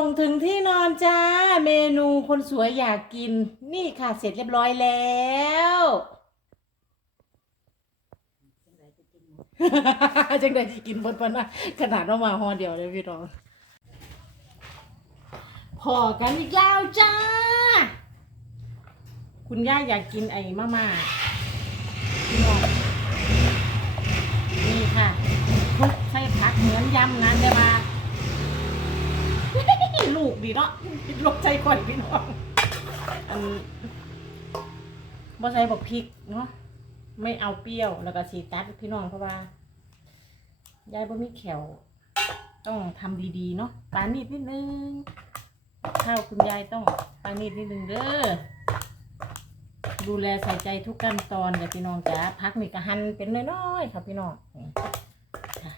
ส่งถึงที่นอนจ้า เมนูคนสวยอยากกิน นี่ค่ะเสร็จเรียบร้อยแล้วจังได้ที่กินบนปะนะขนาดว่ามาหอเดียวเลยพี่น้องพอกันอีกแล้วจ้า คุณย่าอยากกินไอ้มาม่าพี่น้องนี่ค่ะคลุกใส่ผักเหมือนยำนได้มาลูกดีเนลกใจก่อนพี่น้องอันบ่ใส่บอกพริกเนาะไม่เอาเปรี้ยวแล้วก็สีตัดพี่น้องเพราะว่ายายบ่มีแขวต้องทำดีๆเนาะปานิดนิดนึงข้าวคุณยายต้องปานิดนิดนึงเด้อดูแลใส่ใจทุกขั้นตอนเดี๋ยพี่น้องจ๋าพักนี่ก็หั่นเป็นน้อยๆค่ะพี่น้องค่ะ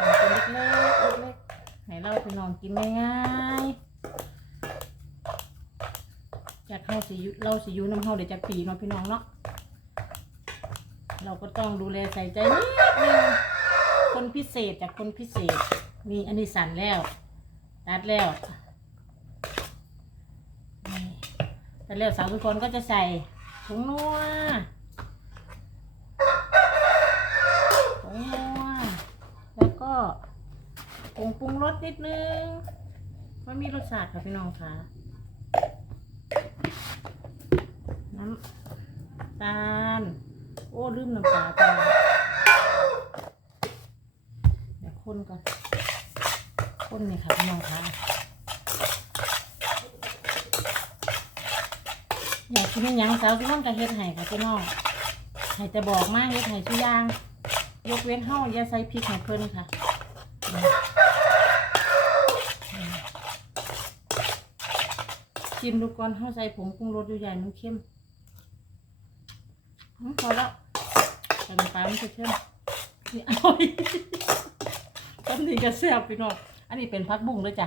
หั่นเป็นเล็กๆเล็กๆ ให้เราพี่น้องกินง่ายๆจากเข้าสิยุเราสิยุน้ำเข้าเดี๋ยวจะปีเนาะพี่น้องเนาะเราก็ต้องดูแลใส่ใจนิดนึงคนพิเศษจากคนพิเศษนี่อันนี้สั่นแล้วตัดแล้วตัดแล้วสาวทุกคนก็จะใส่ถุงนัวถุงนัว แล้วก็ ผ งปรุงรสนิดนึงมันมีรสชาติค่ะพี่น้องค่ะน้ำตาล โอ้ลืมน้ำตาลไปเดี๋ยวคนก่อนคนนี่ค่ะพี่น้องค่ะอยากกินยังสาวทุกคนก็เฮ็ดให้ค่ะพี่น้องให้จะบอกมากเฮ็ดให้ทุกอย่าง ยกเว้นเฮาอย่าใส่พริกให้เพิ่นค่ะ ชิมดูก่อนเข้าใส่ผงปรุงรสอยู่ใหญ่มันเข้มพอแล้วใส่น้ำปลามันจะเข้มนี่อร่อยต้นนี้ก็แซ่บพี่น้องอันนี้เป็นพักบุ้งเลยจ้ะ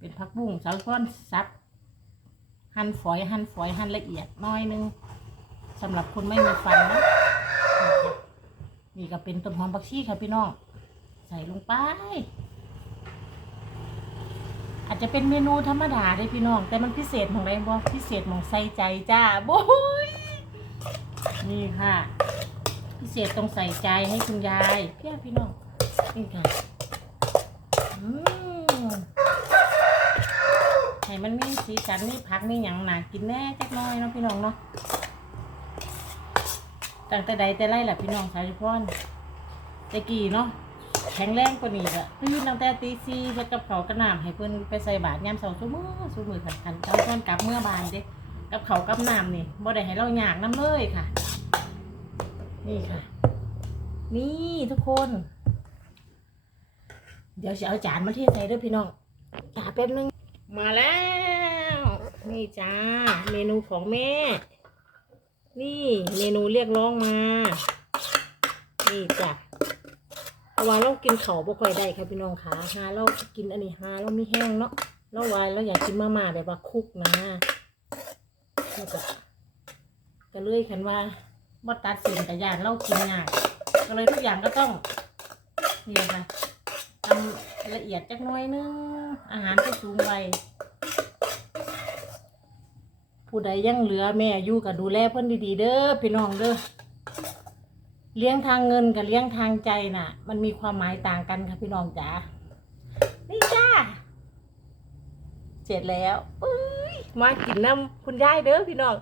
เป็นพักบุ้งสาวก้อนซับหั่นฝอยหั่นฝอยหั่นละเอียดน้อยนึงสำหรับคนไม่มีฟันนะนี่ก็เป็นต้นหอมผักชีค่ะพี่น้องใส่ลงไป อาจจะเป็นเมนูธรรมดาเลยพี่น้อง แต่มันพิเศษของไรบ่พิเศษของใส่ใจจ้าโอ้ยนี่ค่ะ พิเศษตรงใส่ใจให้คุณยายเพี่พี่น้องนี่ค่ะอืมให้มันมีสีสันมีผักมีหยังหนากินแน่จักน้อยเนาะพี่น้องเนาะตั้งแต่ใดแต่ไรแหละพี่น้องสายพรแต่กี่เนาะ แข็งแรงกว่านี้ละตื่นตั้งแต่ตีสี่เฮ็ดกับเขาวกระน้ำให้เพิ่นไปใส่บาตรยามเช้าซุมื้อซุมื้อคันคันเจ้าเพิ่นกลับเมื่อบานเด้กับเขาวกับน้ำนี่บ่ได้ให้เรายากน้ำเลยค่ะ นี่ค่ะ นี่ทุกคน เดี๋ยวจะเอาจานมาเทใส่เด้อพี่น้องจาแป๊บนึง มาแล้ว นี่จ้า เมนูของแม่ นี่เมนูเรียกร้องมา นี่จ้ะ เพราะว่าเรากินเขาบ่ค่อยได้ค่ะพี่น้องค่ะหาเรากินอันนี้หาเรามีแห้งเนาะเราวายเราอยากกินมาม่าแบบว่าคุกนะแล้วก็ก็เลยคันว่าบ่ตัดส้นแต่ยานเรากินยากก็เลยทุกอย่างก็ต้องนี่นะคะทำละเอียดจักน้อยนึงอาหารที่สูงวัยผู้ใดยังเหลือแม่อยู่ก็ดูแลเพิ่อนดีๆเด้อพี่น้องเด้อ เลี้ยงทางเงินกับเลี้ยงทางใจน่ะ มันมีความหมายต่างกันค่ะพี่น้องจ๋านี่จ้าเสร็จแล้วอุ้ยมากินน้ำคุณยายเด้อพี่น้อง